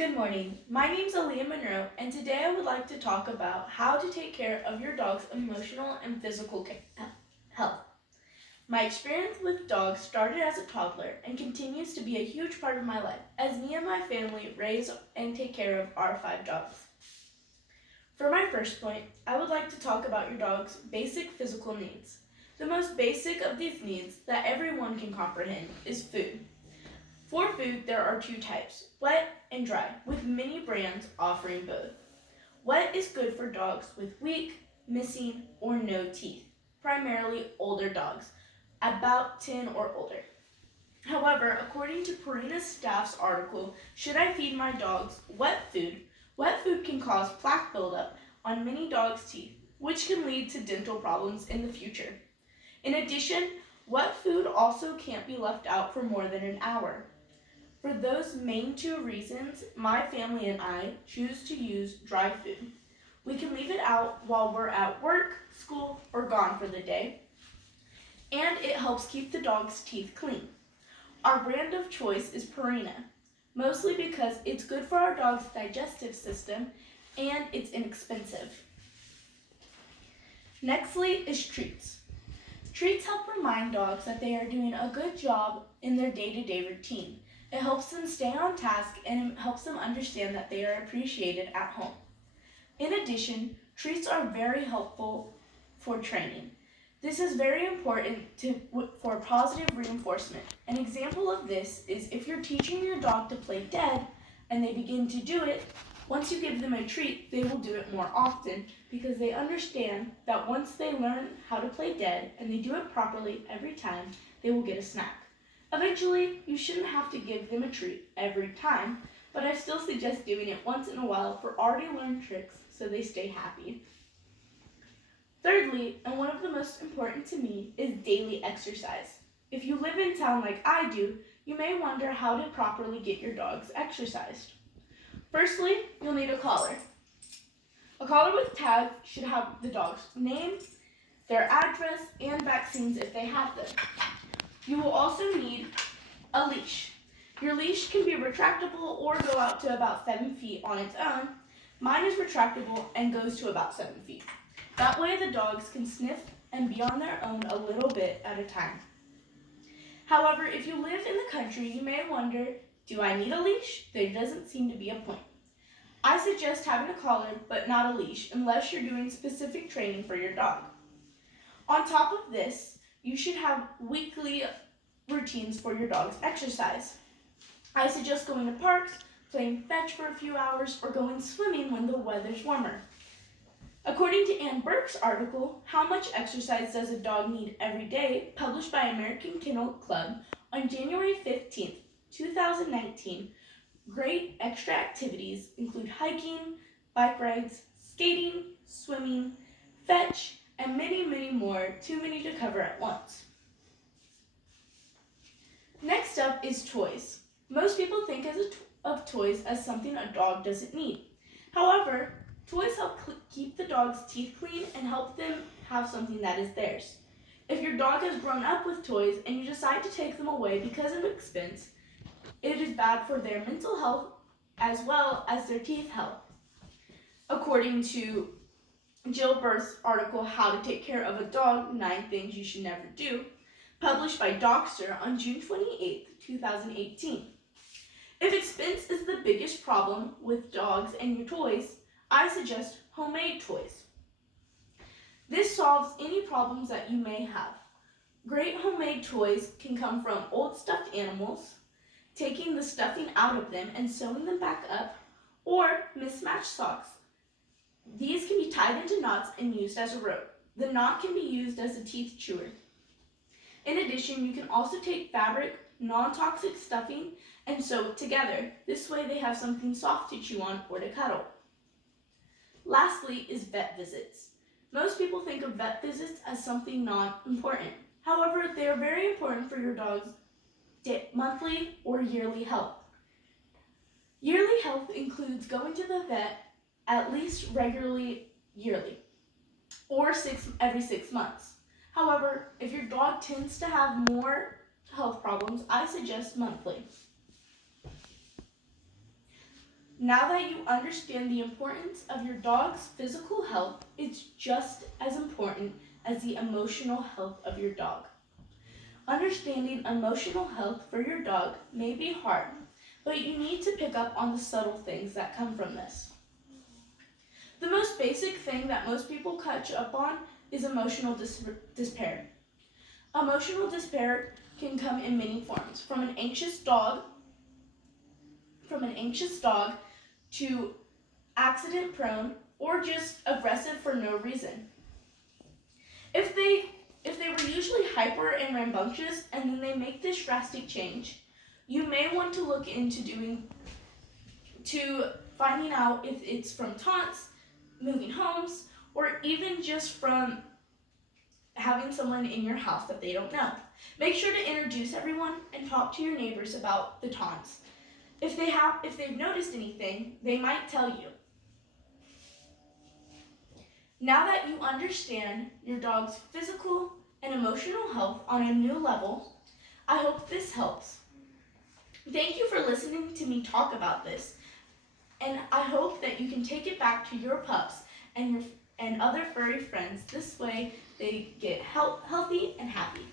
Good morning. My name is Aaliyah Monroe, and today I would like to talk about how to take care of your dog's emotional and physical health. My experience with dogs started as a toddler and continues to be a huge part of my life as me and my family raise and take care of our 5 dogs. For my first point, I would like to talk about your dog's basic physical needs. The most basic of these needs that everyone can comprehend is food. For food, there are 2 types, wet and dry, with many brands offering both. Wet is good for dogs with weak, missing, or no teeth, primarily older dogs, about 10 or older. However, according to Purina Staff's article, Should I Feed My Dogs Wet food can cause plaque buildup on many dogs' teeth, which can lead to dental problems in the future. In addition, wet food also can't be left out for more than an hour. For those main 2 reasons, my family and I choose to use dry food. We can leave it out while we're at work, school, or gone for the day, and it helps keep the dog's teeth clean. Our brand of choice is Purina, mostly because it's good for our dog's digestive system and it's inexpensive. Nextly is treats. Treats help remind dogs that they are doing a good job in their day-to-day routine. It helps them stay on task and it helps them understand that they are appreciated at home. In addition, treats are very helpful for training. This is very important for positive reinforcement. An example of this is if you're teaching your dog to play dead and they begin to do it, once you give them a treat, they will do it more often because they understand that once they learn how to play dead and they do it properly every time, they will get a snack. Eventually, you shouldn't have to give them a treat every time, but I still suggest doing it once in a while for already learned tricks so they stay happy. Thirdly, and one of the most important to me, is daily exercise. If you live in town like I do, you may wonder how to properly get your dogs exercised. Firstly, you'll need a collar. A collar with tags should have the dog's name, their address, and vaccines if they have them. You will also need a leash. Your leash can be retractable or go out to about 7 feet on its own. Mine is retractable and goes to about 7 feet. That way the dogs can sniff and be on their own a little bit at a time. However, if you live in the country, you may wonder, do I need a leash? There doesn't seem to be a point. I suggest having a collar but not a leash unless you're doing specific training for your dog. On top of this, you should have weekly routines for your dog's exercise. I suggest going to parks, playing fetch for a few hours, or going swimming when the weather's warmer. According to Ann Burke's article, How Much Exercise Does a Dog Need Every Day?, published by American Kennel Club on January 15, 2019, great extra activities include hiking, bike rides, skating, swimming, fetch, and many, many more, too many to cover at once. Next up is toys. Most people think of toys as something a dog doesn't need. However, toys help keep the dog's teeth clean and help them have something that is theirs. If your dog has grown up with toys and you decide to take them away because of expense, it is bad for their mental health as well as their teeth health. According to Jill Burth's article, How to Take Care of a Dog, 9 Things You Should Never Do, published by Doctor on June 28, 2018. If expense is the biggest problem with dogs and your toys, I suggest homemade toys. This solves any problems that you may have. Great homemade toys can come from old stuffed animals, taking the stuffing out of them and sewing them back up, or mismatched socks. These can be tied into knots and used as a rope. The knot can be used as a teeth chewer. In addition, you can also take fabric, non-toxic stuffing, and sew it together. This way they have something soft to chew on or to cuddle. Lastly is vet visits. Most people think of vet visits as something not important. However, they are very important for your dog's monthly or yearly health. Yearly health includes going to the vet at least regularly yearly, or every 6 months. However, if your dog tends to have more health problems, I suggest monthly. Now that you understand the importance of your dog's physical health, it's just as important as the emotional health of your dog. Understanding emotional health for your dog may be hard, but you need to pick up on the subtle things that come from this. The most basic thing that most people catch up on is emotional despair. Emotional despair can come in many forms, from an anxious dog to accident prone or just aggressive for no reason. If they were usually hyper and rambunctious and then they make this drastic change, you may want to look into finding out if it's from taunts, moving homes, or even just from having someone in your house that they don't know. Make sure to introduce everyone and talk to your neighbors about the taunts. If they've noticed anything, they might tell you. Now that you understand your dog's physical and emotional health on a new level, I hope this helps. Thank you for listening to me talk about this, and I hope that you can take it back to your pups and other furry friends. This way they get healthy and happy.